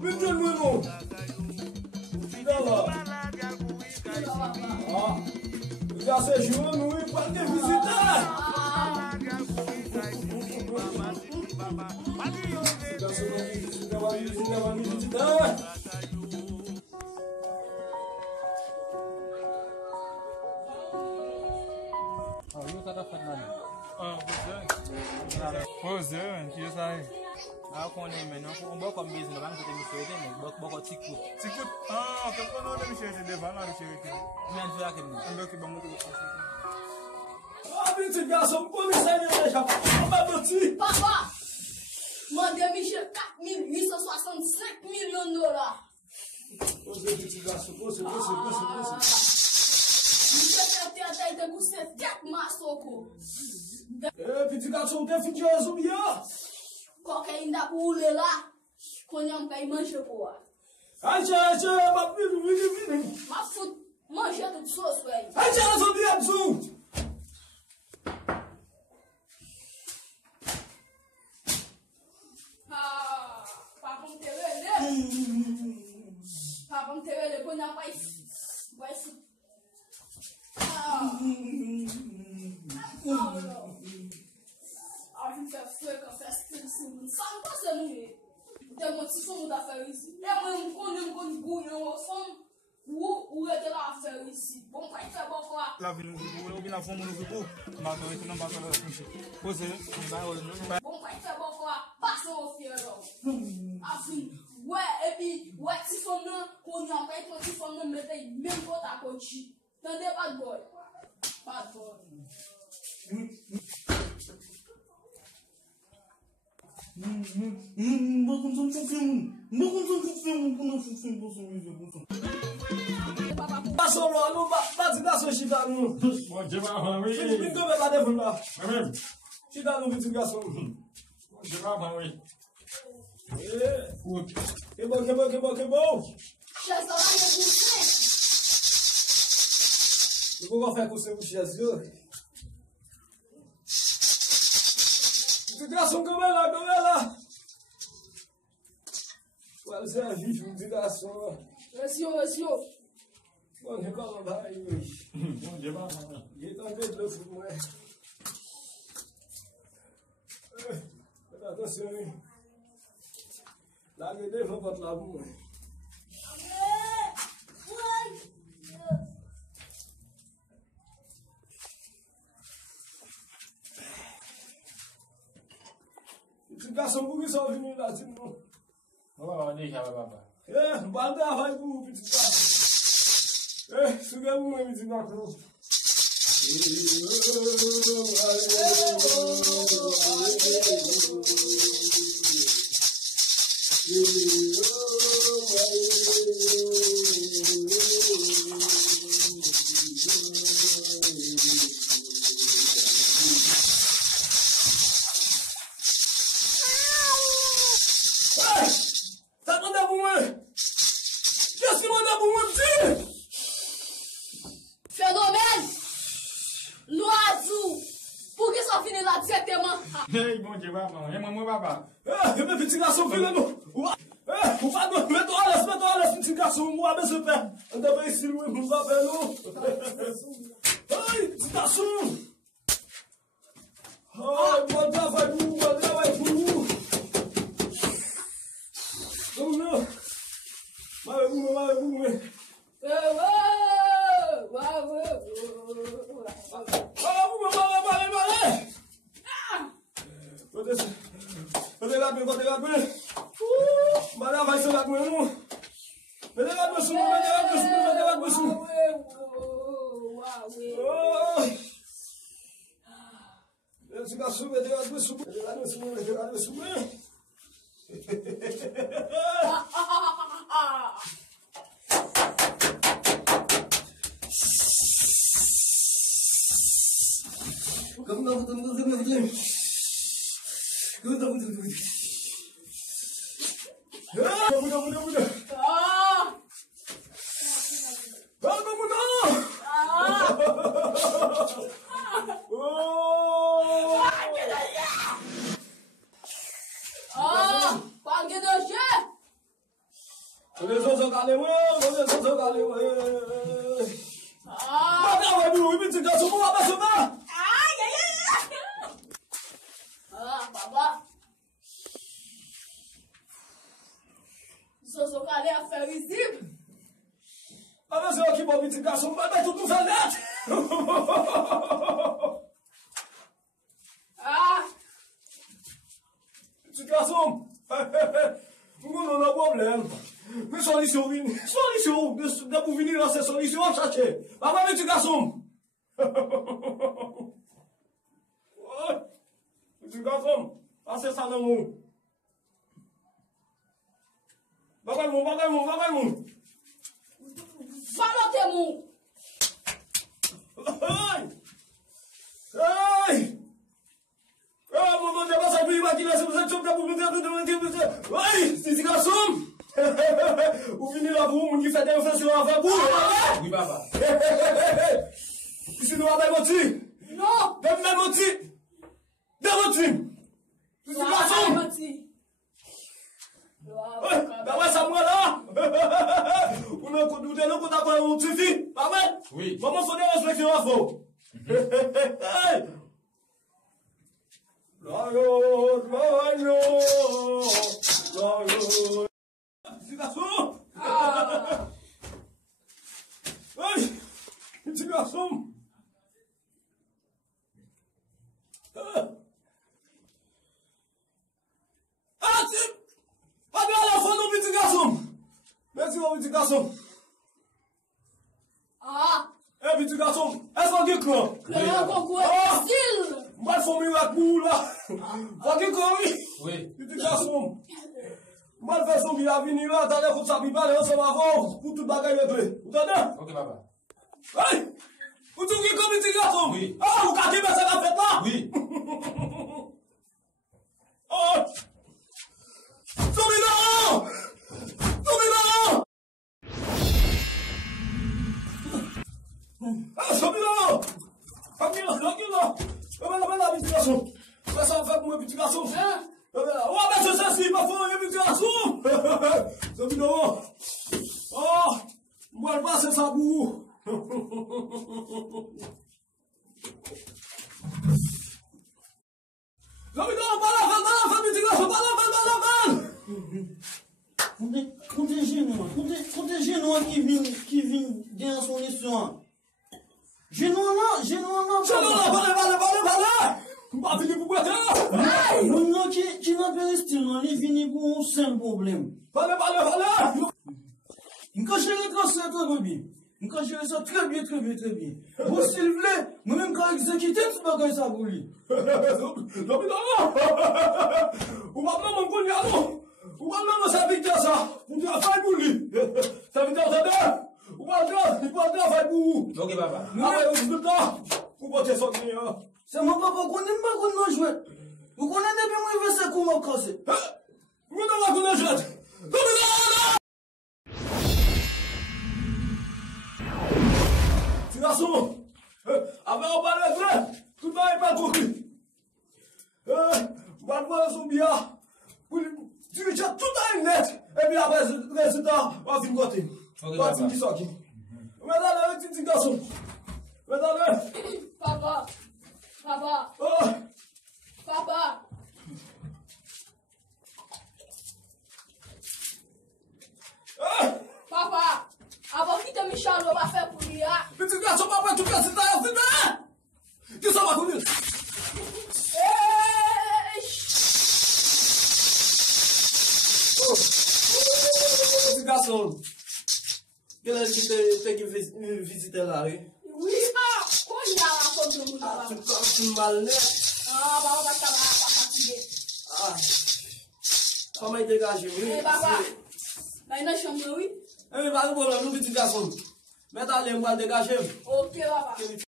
Vite nous. D'accord. Ah. Já se jour nous pas de visiteurs. Pois é, que isso aí. Ah, quando é menor, um pouco mesmo, não vai ter me feito, né? Pouco tico. Tico? Ah, que quando eu me cheguei, de valer cheguei aqui. Não é aqui, não. Ando aqui, vamos muito. Ah, vinte garçom, comissário deixa. Papa petit. Papa, mandei me chegar 4.865 milhões de dollars. Você petit garçom, você. Até tem que ser 4 maçocos. Petit garçom, tem fim de resumir. Qualquer ainda pule lá, quando eu não mancha boa. Ai, ma vini. Mas fut, mancha tudo soço aí. Ai, resumir absurdo. Papo um TV, Papo um TV, depois não vai se... A gente foi com a festa tudo assim, só não passa no meio. Tem uma decisão da festa. É mesmo quando bunho, o é que lá a festa. Bom, vai ser bom lá. Lá vim no grupo, eu vim na fome no grupo, mas eu entro na base da frente. Pois é, não vai olhando. Bom, vai ser bom lá. Passa o fiero. Assim, ouais, et puis, ouais, si on a, qu'on y a pas été, si on a mis même pas ta coach. T'entendez pas de boy. Pas de boy. Passou lá, não bate da sua chita no. Bom dia, mamãe. Me tome lá dentro lá. Mamãe. Chita no vitigação. Bom dia, mamãe. Que bom. Chaz lá é você. Eu vou café com o seu chazinho. Vitigação, como é lá. Agora você é vivo, vitigação. Senhor. Bom, reclama, vai. Bom dia, mamãe. E então, Deus, como é? Atenção, hein? Larguei de vou botar lá, mamãe. Vitigação, por que só vim lá de novo? Deixa, babá. Balde vai pro vitigação. Suga uma vitigação. Tá mandando uma? Já se manda uma, tio? Fenômeno! No azul! Por que só fini lá de setembro? Ei, bom dia, mamãe. É mamãe, babá. Eu me vitigação, filho do... O padre, olha, vitigação, o abençoe pé. Anda bem, se não vai ver, não. Ai, vitigação! Ai, mandar vai pro... Vamos não. Vai, Vou pegar bem. Mas vai ser lá com ele, não. Vai pegar com isso. Eu fico assim, vai pegar com isso. Vai pegar com isso. Pas de danger. Les autres calés, les autres calés. Ah. Petit garçon, on va pas se battre. Aïe, aïe, aïe. Ah, papa. Zozo calé à faire visible. Ah, mais c'est qui mon petit garçon, on va mettre tout ça net. Ah. Petit garçon, nous avons un problème. Mais solution, de pour venir dans cette solution, on cherche. Papa, petit garçon. Petit garçon, c'est ça dans mon. Bagay mon. Va monter mon. Hey! Ah, mon Dieu, ça peut imaginer, c'est vous êtes sur pour vous dire. Oui, c'est garçon. Vous venez là, vous qui faites des réflexions avec vous. Oui, papa. Ici, nous avons menti. Non. Même menti. Menti. C'est garçon. Ben ouais, ça moi là. Vous ne doutez pas qu'on a un petit fille. Pas vrai? Oui. Maman, faut des réflexions à faux. Petit garçon. Petit garçon. Pas bien à la fin, non, petit garçon. Merci, mon petit garçon. Ah. Eh, petit garçon, est-ce qu'on dit quoi? Le concours style. Moi, il faut mieux la cour, là. Faut dire quoi, oui? Oui. Petit garçon. Moi, le garçon qui a venu là, t'as l'air comme ça, puis pas l'air ensemble avant, pour tout bagaille réglé. Vous entendez? Ok, papa. Hey! Vous trouvez comme petit garçon? Oui. Ah, vous caquez, mais ça va faire là? Oui. Oh! Dominant! Ah, Dominant! Tranquille. Là, petit garçon. Fais ça avec moi, petit garçon. Hein? Oh, mais c'est ça, si, pas fort, petit garçon. Dominant. Oh! Moi, je passe ça pour vous. Dominant, pas la fin, petit garçon, pas la fin. Protégez-nous qui vient dans son histoire. Gênons là. Parlez. Pas fini pour boire. Nous qui n'a pas de style, on est venu pour un seul problème. Parlez. Quand je retrace ça très bien. Quand je ça très bien. Vous s'il vous plaît, moi-même quand exécuter ce bagage ça pour lui. Dominant. Ou pas mon cognac. Ou pas non, ça victoire ça. Vous devez faire pour lui. Ça victoire ça là. Ou pas il peut faire pour vous. Ok, papa. Ah ouais, vous là. Vous portez ça bien. C'est mon papa qu'on n'aime pas qu'on nous joue. Vous connaissez depuis moi il veut ça qu'on m'a cassé. Vous n'avez pas qu'on jette. Dominant. Petit garçon. Avec on parle vrai. Tout le monde est pas compris. On va voir son bien. Tu jettes tout à une net. Et puis après, le résultat, on va finir côté. Ok, Pas de qui sorti. Mesdames, petit garçon. Mesdames. Papa. Oh. Papa. Papa. Avant qu'il te Michel, on va faire pour lui. Petit garçon, papa, tout cas, c'est ça, c'est ça. Qui ça va connu? Petit garçon. Quel est-ce que tu visité là, oui? Oui, qu'on y a la faute de nous. Tu mal net. Bah, on va fatigué. Comment il dégage, oui? Papa. Bah, il y a une chambre, oui. Eh, pas de problème, nous, petit garçon. Mais t'as les mois dégagés. Ok, papa.